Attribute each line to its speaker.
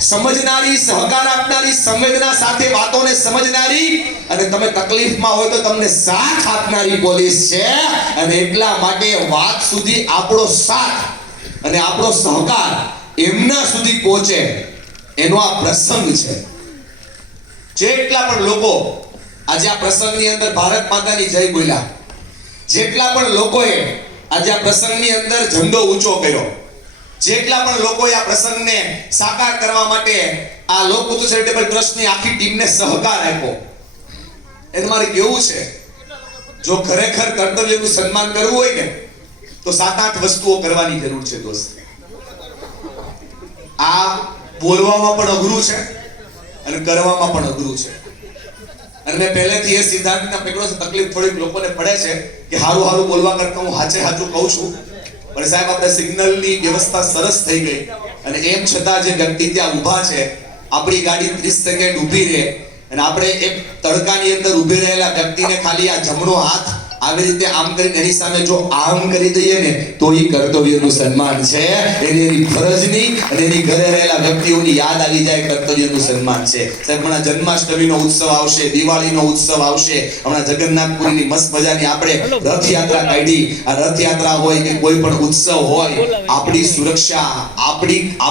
Speaker 1: સમજનારી, સહકાર આપનારી, સંવેદના સાથે વાતોને સમજનારી અને તમે તકલીફમાં હોય તો તમને સાથ આપનારી પોલીસ છે અને એટલા માટે વાત સુધી આપણો સાથ અને આપણો સહકાર એમના સુધી પહોંચે એનો આ પ્રસંગ છે. જેટલા પણ લોકો આજે આ પ્રસંગની અંદર ભારત માતાની જય બોલ્યા, જેટલા પણ લોકોએ આજે આ પ્રસંગની અંદર ઝંડો ઊંચો કર્યો જેટલા પણ લોકોએ આ પ્રસંગને સાકાર કરવા માટે આ લોકપુત્ર ચેરિટેબલ ટ્રસ્ટની આખી ટીમને સહકાર આપ્યો. એ મારે કેવું છે? જો ખરેખર કર્તવ્યનું સન્માન કરવું હોય ને, તો સાત આઠ વસ્તુઓ કરવાની જરૂર છે દોસ્ત. આ બોલવામાં પણ અઘરું છે અને કરવામાં પણ અઘરું છે. અને મેં પહેલેથી એ સિદ્ધાંતના પકડો તકલીફ થોડીક લોકોને પડે છે કે હારું હારું બોલવા કરતા હું હાચે હાચું કહું છું. પણ સાહેબ, આપણે સિગ્નલની વ્યવસ્થા સરસ થઈ ગઈ. અને એમ છતાં જે વ્યક્તિ ત્યાં ઊભા છે, આપણી ગાડી 30 સેકન્ડ ઊભી રહે. અને આપણે એક તડકાની અંદર ઊભી રહેલા વ્યક્તિને ખાલી આ જમણો હાથ આવી રીતે આમ કરીને એની સામે જો આમ કરી દઈએ ને તો એ કર્તવ્યનું સન્માન છે. એની એની ફરજની અને એની ઘરે રહેલા વ્યક્તિઓની યાદ આવી જાય કર્તવ્યનું સન્માન છે. સાહેબ હમણાં જન્માષ્ટમીનો ઉત્સવ આવશે દિવાળીનો ઉત્સવ આવશે. હમણાં જગન્નાથપુરીની મસ્ત મજાની આપણે રથયાત્રા કાઢી. આ રથયાત્રા હોય કે કોઈ પણ ઉત્સવ હોય આપણી સુરક્ષા આપણી આપ-